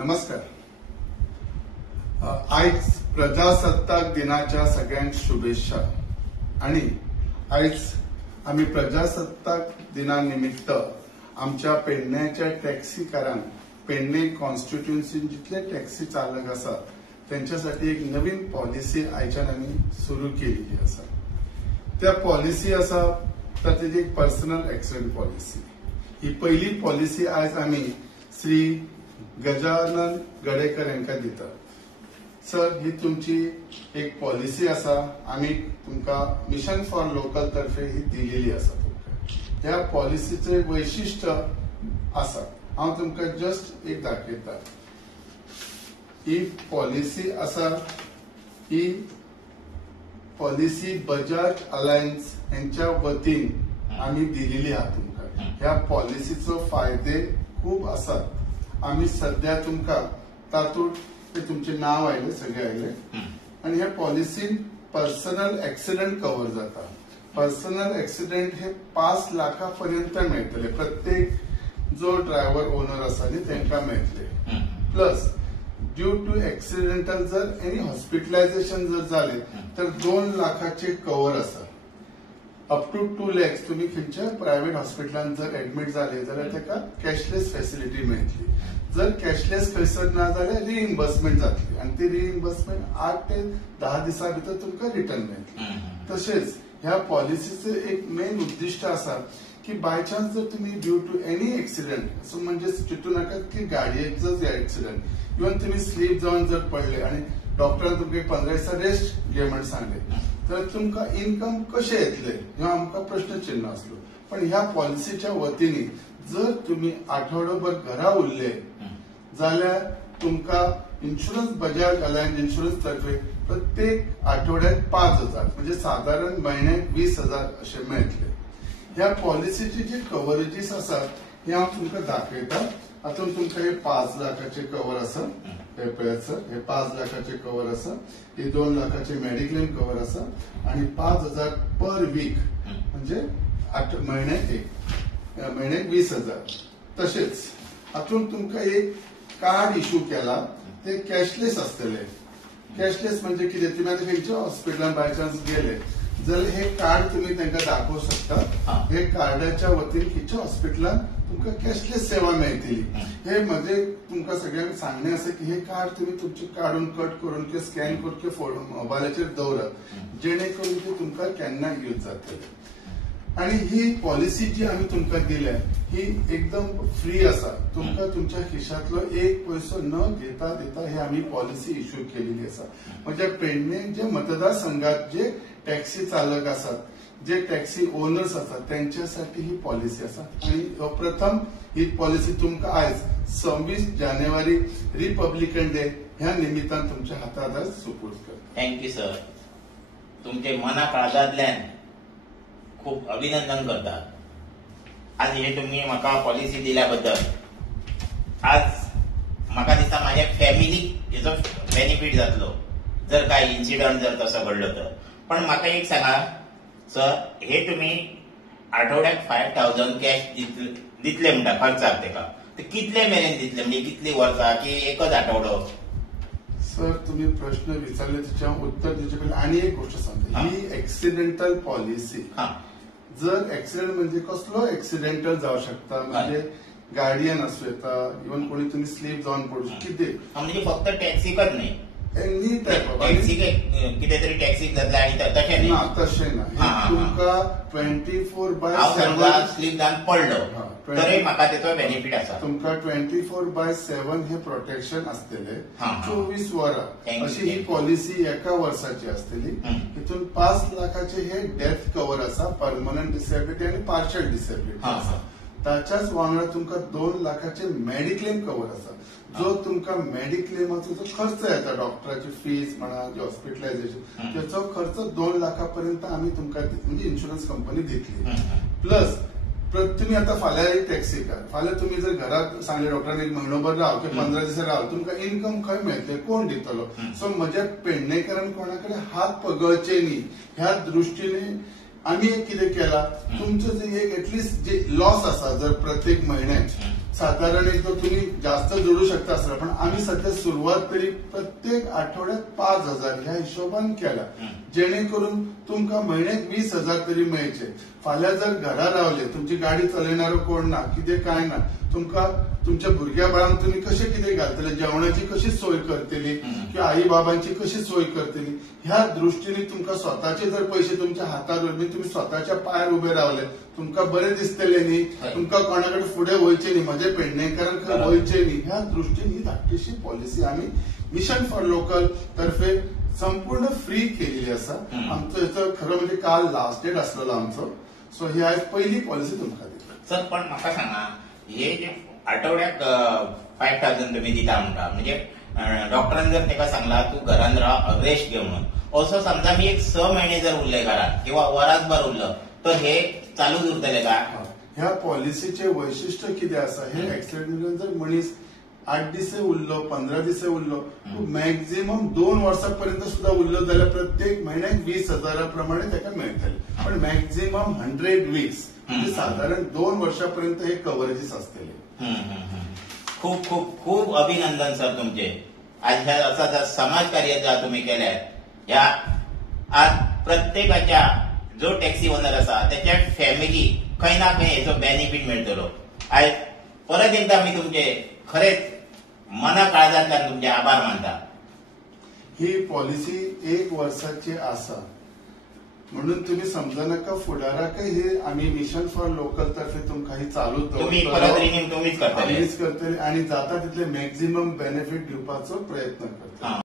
नमस्कार. आज प्रजासत्ताक दिनाच्या सगळ्यांक शुभेच्छा. आणि आज आम्ही प्रजासत्ताक दिनानिमित्त आमच्या पेडण्याच्या टॅक्सीकारांक पेडणे कॉन्स्टिट्युएन्सीन जितले टॅक्सी चालक आसात त्यांच्यासाठी एक नवीन पॉलिसी आयच्यान आम्ही सुरू केलेली आसा. त्या पॉलिसी आसा ताची एक पर्सनल एक्सिडेंट पॉलिसी. ही पहिली पॉलिसी आज आम्ही श्री गजानन गडेकर यांका दिता. सर, ही तुमची एक पॉलिसी आसा. आम्ही तुमका मिशन फॉर लोकल तर्फे ही दिलेली आसा. तुमका ह्या पॉलिसीचं एक वैशिष्ट्य आसा. हांव तुमका जस्ट एक दाखयता. ही पॉलिसी आसा. ही पॉलिसी बजाज अलायन्स यांच्या वतीन आम्ही दिलेली आहा तुमका. ह्या पॉलिसीचो फायदे खूप आसात. आम्ही सध्या तुमका तातूंत ते तुमचे नाव आयले, सगळे आयले. आणि ह्या पॉलिसीन पर्सनल एक्सिडेंट कव्हर जाता. पर्सनल एक्सिडेंट हे 5 लाखापर्यंत मेळटले. प्रत्येक जो ड्रायव्हर ओनर आसा न्ही तांकां मेळटले. प्लस ड्यू टू एक्सिडेंटल जर एनी हॉस्पिटलायझेशन जर जाले तर 2 लाखाचे कव्हर आसा. अप टू 2 lakhs तुम्ही खंयच्या प्रायव्हेट हॉस्पिटलांत जर ऍडमिट झाले जाल्यार ताका कॅशलेस फॅसिलिटी मेळटली. जर कॅशलेस खंयसर ना जाल्यार रिइम्बर्समेंट जातली आणि ती रिइम्बर्समेंट 8 ते 10 दिसां भितर तुमकां रिटर्न मेळटली. तशेंच ह्या पॉलिसीचे एक मेन उद्दिष्ट आसा की बाय चान्स जर तुम्ही due to any accident, so म्हणजे चिंतू नाकात की गाडयेचोच एक्सिडेंट, इवन तुम्ही स्लीप जावन जर पडले आणि डॉक्टरान तुमकां 15 दिसा रेस्ट घे म्हणून सांगले तर तुमकां इन्कम कशें येतले ह्यो आमकां प्रश्नचिन्ह आसलो. पण ह्या पॉलिसीच्या वतीने जर तुम्ही आठवडोभर घरा उरले जाल्यार तुमकां इन्शुरन्स बजाज अलायन्स इन्शुरन्स तर्फे प्रत्येक आठवड्यात 5,000 म्हणजे साधारण महिन्याक 20,000 असे मेळटले. ह्या पॉलिसीचे जे कव्हरेजीस आसात हे हांव तुमकां दाखयता. हातूंत तुमकां हे 5 लाखाचे कव्हर आसा. हे पळयात सर, हे 5 लाखाचे कव्हर आसा. हे 2 लाखाचे मेडिक्लेम कव्हर आसा आणि 5,000 पर वीक म्हणजे महिन्याक 20,000. तसेच हातूंत तुमकां एक कार्ड इश्यू केला. ते कॅशलेस आसतले. कॅशलेस म्हणजे कितें, तुम्ही आता खंयच्या हॉस्पिटलांत बाय चान्स गेले जाल्यार हे कार्ड तुम्ही तांकां दाखोवंक शकता. हे कार्डाच्या वतीन खंयच्या हॉस्पिटलांत तुमकां कॅशलेस सेवा मेळटली. हे म्हणजे तुमकां सगळ्यांक सांगणे आसा की हे कार्ड तुम्ही तुमचे काढून कट करून किंवा स्कॅन करून किंवा मोबायलाचेर दवरात जेणे करून ते तुमकां केन्ना यूज जातले. आणि ही पॉलिसी जी आम्ही तुमकां दिल्या ही एकदम फ्री आसा. तुमकां तुमच्या खिशातलो एक पैसो न घेता देता हे आम्ही पॉलिसी इश्यू केलेली आसा. म्हणजे पेडणे जे मतदारसंघात जे टॅक्सी चालक आसात, जे टॅक्सी ओनर्स आसात त्यांच्यासाठी ही पॉलिसी आसा. आणि प्रथम ही पॉलिसी तुमकां आज 26 जानेवारी रिपब्लिकन डे ह्या निमित्तान तुमच्या हातात आज सुपूर्द करता. Thank you sir. तुमचे मना काळजांतल्यान खूप अभिनंदन करता. आज हे तुम्ही म्हाका पॉलिसी दिल्या बद्दल. आज म्हाका दिसता माझ्या फॅमिलीक हेचो बेनिफिट जातलो जर काय इन्सिडंट जर तसो घडलो तर. पण म्हाका एक सांगा सर, हे तुम्ही आठवड्याक 5,000 कॅश दितले म्हणटा खर्चाक तेका, ते कितले मेरेन दितले म्हणजे कितली वर्सां की एकच आठवडो? सर, तुम्ही प्रश्न विचारले त्याच्या उत्तर दिवचे पहिले आणि एक गोष्ट सांगते. ही एक्सिडेंटल पॉलिसी. जर एक्सिडेंट म्हणजे कसलो एक्सिडेंटल जाऊ शकता, म्हणजे गाडयेन आसूं येता, इवन कोणी तुम्ही स्लीप जावन पडू कितें, म्हणजे फक्त टॅक्सीकच नाही, एनी टायप ऑफ टॅक्सी कितें तरी टॅक्सीक जातले आणि तशें ना. तशें ना. तुमकां 24/7 स्लीप जावन पडलो तरी म्हाका तेचो बेनिफिट आसा. तुमकां 24/7 हे प्रोटेक्शन आसतले. 24 वरां अशी ही पॉलिसी एका वर्साची आसतली. हितून 5 लाखाचे हे डेथ कव्हर आसा, परमनंट डिसेबिलिटी आणि पार्शियल डिसेबिलिटी आसा. ताच्याच वांगडा तुमकां 2 लाखाचे मेडिक्लेम कव्हर आसा. जो तुमकां मेडिक्लेमाचो जो खर्च येता, डॉक्टराची फीस म्हणा, जे हॉस्पिटलायझेशन, त्याचो खर्च 2 लाखापर्यंत आम्ही तुमकां म्हणजे इन्शुरन्स कंपनी दितली. प्लस तुम्ही आता फाल्यां टॅक्सी कार, फाल्यां तुम्ही जर घरात सांगले डॉक्टरांनी एक म्हयनोभर राव किंवा 15 दीस राव, तुमकां इन्कम खंय मेळटले, कोण दितलो? सो म्हज्या पेडणेकरांनी कोणाकडे हात पगळचे न्ही ह्या दृष्टीने आम्ही कितें केला, तुमचं जे एक एटलिस्ट जे लॉस आसा जर प्रत्येक महिन्यात साधारण एक तर तुम्ही जास्त जोडू शकता असं, पण आम्ही सध्या सुरुवात तरी प्रत्येक आठवड्यात 5,000 ह्या हिशोबान केला, जेणेकरून तुमका महिन्याक 20,000 तरी मेळचे. फाल्यां जर घरा रावले, तुमची गाडी चलयणारो कोण ना, कितें काय ना, तुमका तुमच्या भुरग्या बाळांक तुम्ही कशे कितें घालतले, जेवणाची कशी सोय करतली किंवा आई बाबांची कशी सोय करतली, ह्या दृष्टीने तुमका स्वतःचे जर पैसे तुमच्या हातात उरले, तुम्ही स्वतःच्या पायार उभे रावले, तुमका बरे दिसतले न्ही, तुमका कोणाकडे फुडें वयचे न्ही, म्हजे पेडणेकरांकडे वयचे न्ही, ह्या दृष्टीने ही धाकटीशी पॉलिसी आम्ही मिशन फॉर लोकल तर्फे संपूर्ण फ्री केलेली असा. आमचं याचं खरं म्हणजे काल लास्ट डेट असलेलो आमचो. सो ही आज पहिली पॉलिसी तुमका दिली. सर पण म्हाका सांगा, हे जे आठवड्याक 5,000 तुम्ही दिता म्हणटा, म्हणजे डॉक्टरान जर तेका सांगला तू घरान राव, रेस्ट घे म्हणून, असो समजा मी एक 6 महिने जर उरले घरात किंवा वरासभर उरलं, तर हे चालूच उरतले का? ह्या पॉलिसीचे वैशिष्ट्य कितें आसा, हे एक्सिडेंटान जर मनीस 8 दिसे उरलो, 15 दिसे उरलो, मॅक्झिमम 2 वर्सांपर्यंत सुद्धा उरलो जाल्यार प्रत्येक महिन्याक 20,000 प्रमाणे त्याका मेळटले. पण मॅक्झिमम 100 वीक्स म्हणजे साधारण 2 वर्षापर्यंत हे कव्हरेजेस असतले. खूप खूप खूप अभिनंदन सर तुमचे. आज ह्या असा समाजकार्य जे तुम्ही केल्यात, ह्या आज प्रत्येकाच्या जो टॅक्सी ओनर असा त्याच्या फॅमिली काही ना काही याचो बेनिफिट मिळतलो. आज परत एकदा मी तुमचे खरेच मना काळजातल्यान तुमचे आभार मानता. ही पॉलिसी 1 वर्षाची आसा म्हणून तुम्ही समजा नका, फुडाराकय हे आम्ही मिशन फॉर लोकल तर्फे तुमका ही चालू तुम्ही परत रिन्यू तुम्हीच करतले आणि जाता तितले मॅक्झिमम बेनिफिट दिवपाचो प्रयत्न करता.